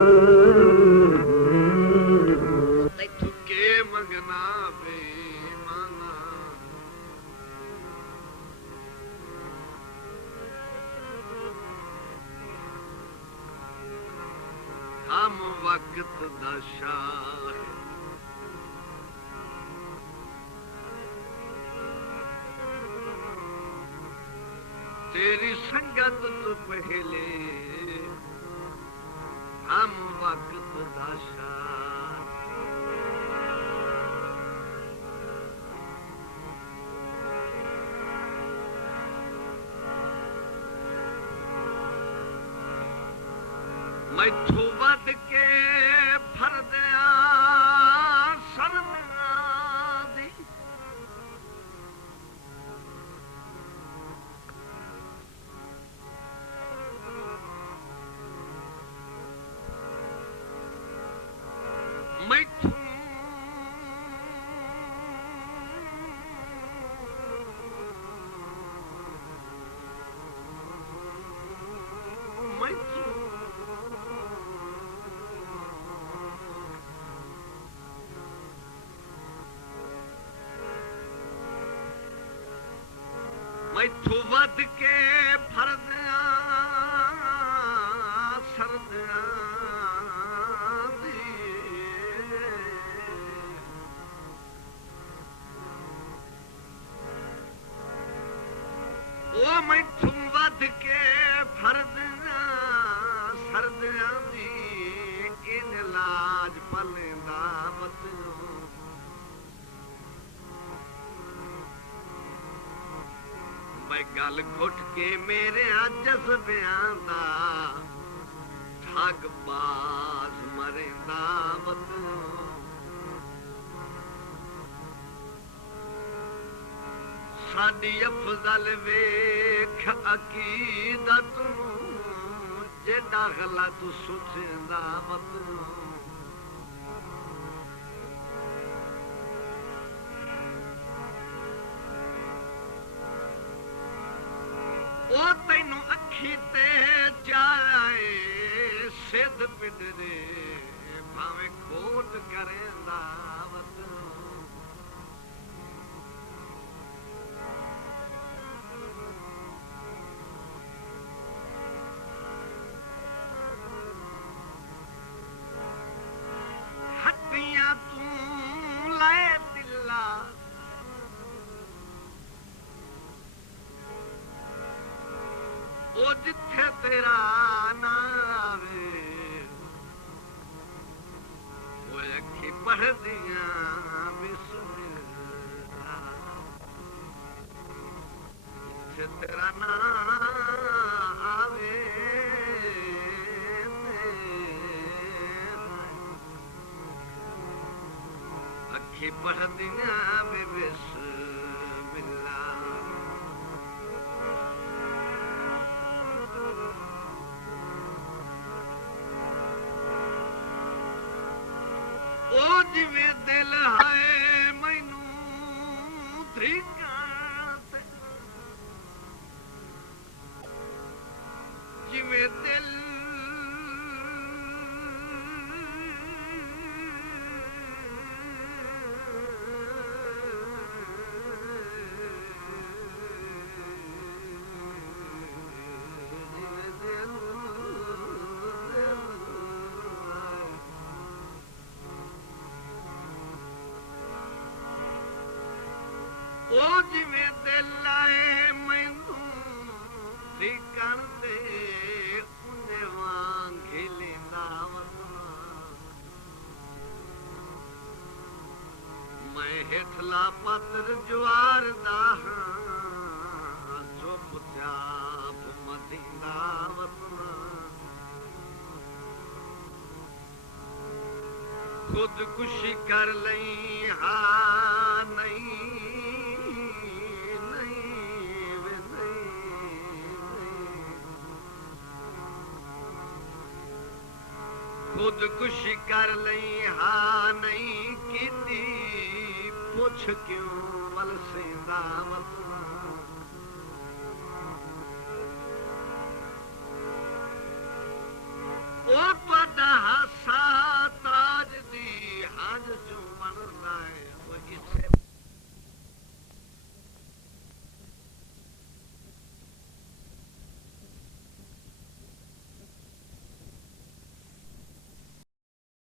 के मंगना बेमाना हम वक्त दा शाह तेरी संगत तो पहले हम वक्त दा शाह मैथू वध के फरदिया सरदिया दी मैथू मैथू वध के फरदिया सरदिया दी ओ मैथू वध के फरदिया सरदिया दी इन लाज पलदा बतियो मैं गल घुट के मेरे जज्बियां दा ठग बाज मरेंदा बतियो साडी अफजल वेख अकीदत जेड़ा गलत सोचेंदा बतियो ओ तैनू अखी ते जाए सिद्ध पिडरे भावें खोट करेंदा हट्टियां तू लाए दिला ओ जिथे तेरा ना आवे वो अखी पढ़ दिया जिथे तेरा ना आवे अखी पढ़ दिया ओ जिवें दिल है मैनू धरीकां जिवें दिल ओ जिवें दिल आए मैनू धरीकण दे उन्हें वांग हिलदा मैं हेठला पत्थर ज्वार दा चुप चाप मदीना वतना खुदकुशी कर लई हाँ नहीं खुदकुशी कर लई हाँ नहीं कीती पुछ क्यों वलसेंदा वतना ओ ਹਾਸਾ ਤਾਜ ਦੀ ਹੱਜ ਚੁੰਮਣ ਲਾਏ ਉਹ ਜਿੱਥੇ